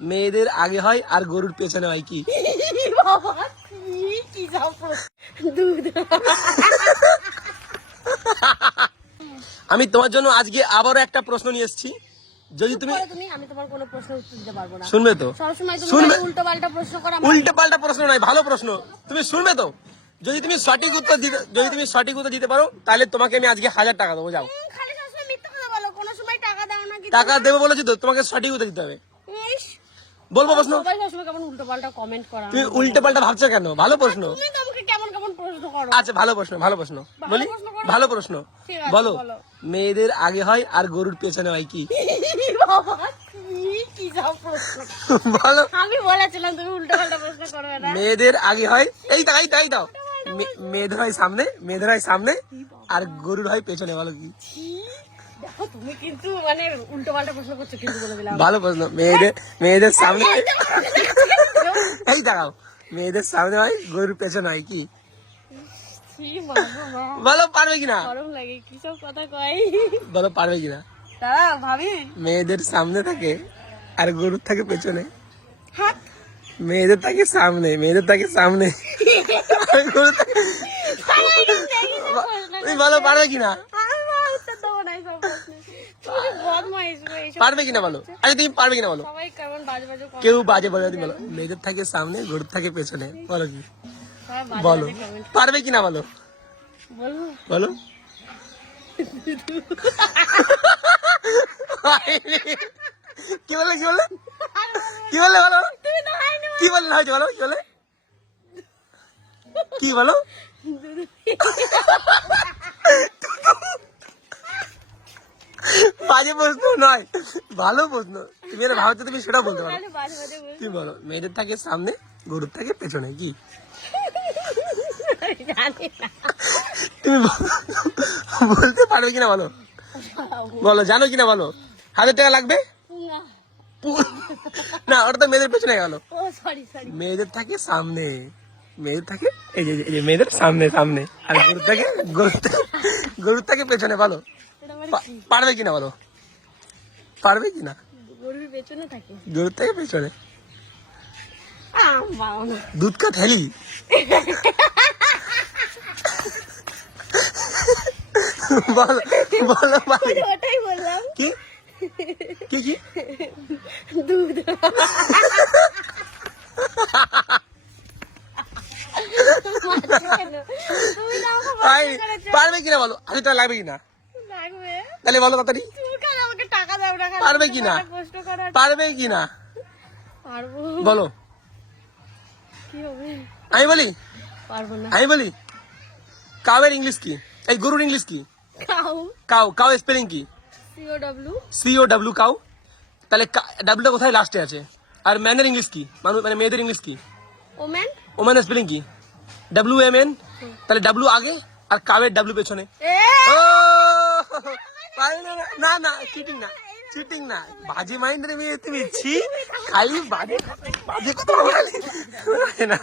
মেয়েদের আগে হয় আর গরুর পেছনে হয় কি? আমি তোমার জন্য আজকে আবারও একটা প্রশ্ন নিয়ে এসেছি। যদি তুমি আমি তোমার কোনো প্রশ্ন উত্তর দিতে পারবো না। শুনবে তো? সবসময় তুমি শুনবে? উল্টো পাল্টা প্রশ্ন করো। উল্টে পাল্টা প্রশ্ন নয়, ভালো প্রশ্ন। তুমি শুনবে তো? যদি তুমি সঠিক উত্তর দিতে পারো তাহলে তোমাকে আমি আজকে 1000 টাকা দেবো। যাও। খালি সবসময় মিথ্যা কথা বলো, কোনো সময় টাকা দাও না। কি টাকা দেবো বলেছি তো, তোমাকে সঠিক উত্তর দিতে হবে। বলবো প্রশ্ন? সবাই সবসময় কেমন উল্টো পাল্টা কমেন্ট করা। তুমি উল্টে পাল্টা ভাবছো কেন? ভালো প্রশ্ন। তুমি তো আমাকে কেমন কেমন প্রশ্ন করো। আচ্ছা ভালো প্রশ্ন বলি। ভালো প্রশ্ন ঠিক আছে, বলো। বলো। মেয়েদের আগে হয় আর গরুর পেছনে হয় কি? বাবা, কি সব প্রশ্ন। বলো। আমি বলেছিলাম তুমি উল্টো পাল্টা প্রশ্ন করবে না। মেয়েদের আগে হয় এই দাও মেয়েদের হয় সামনে আর গরুর হয় পেছনে। বলো কি? দেখো তুমি কিন্তু মানে উল্টো পাল্টা প্রশ্ন করছো, কিন্তু বলে দিলাম। ভালো প্রশ্ন। মেয়েদের সামনে হয় এই দাঁড়াও, মেয়েদের সামনে হয় গরুর পেছনে হয় কি? বলো পারবে কিনা? গরম লাগে, কি সব কথা কয়। বলো পারবে কিনা? দাঁড়া ভাবি। মেয়েদের সামনে থাকে আর গরুর থাকে পেছনে। হাত। মেয়েদের থাকে সামনে আর গরুর থাকে। তুমি বলো পারবে কিনা? পারবে কিনা বলো? আরে তুমি পারবে কিনা বলো? কেউ বাজে বলে, তুমি বলো মেয়েদের থাকে সামনে গরুর থাকে পেছনে। বলো কি? বলো পারবে কিনা বলো? বলো। কি বলে বলো? কি বলে না হয়েছে বলো? কি বলো? বাজে প্রশ্ন নয়, ভালো প্রশ্ন। তুমি এটা ভাবছো, তুমি সেটা বলতে পারো। তুমি বলো মেয়েদের থাকে সামনে গরুর থাকে পেছনে কি? তুমি বলতে পারবে কিনা বলো? বলো জানো কিনা বলো? 1000 টাকা লাগবে না? ওটা তো মেয়েদের পেছনে গেল। মেয়েদের থাকে সামনে, এই যে মেয়েদের সামনে আর গরুর থাকে পেছনে। বলো পারবে কিনা বলো? গরুর থাকে পেছনে। দুধ কা থैली। বলো ওটাই বললাম। কি কি দুধ। পারবে কিনা বলো? 1000 টাকা লাগবে কিনা? তাহলে বলো তাড়াতাড়ি। আমাকে টাকা দাও না। পারবে কিনা? বলো। কি হবে? আমি বলি কাউয়ের ইংলিশ কি? এই গরুর ইংলিশ কি? কাউ স্পেলিং কি? COW cow. তাহলে ডাব্লিউটা কোথায় লাস্টে আছে? আর ম্যানের ইংলিশ কি? মানে মেয়েদের ইংলিশ কি? ওম্যান স্পেলিং কি? WMN। তাহলে ডাব্লু আগে আর কাউয়ের ডাব্লু পেছনে। না চিটিং না বাজে মাইন্ডের মেয়ে তুমি। খালি বাজে কথা বলি না।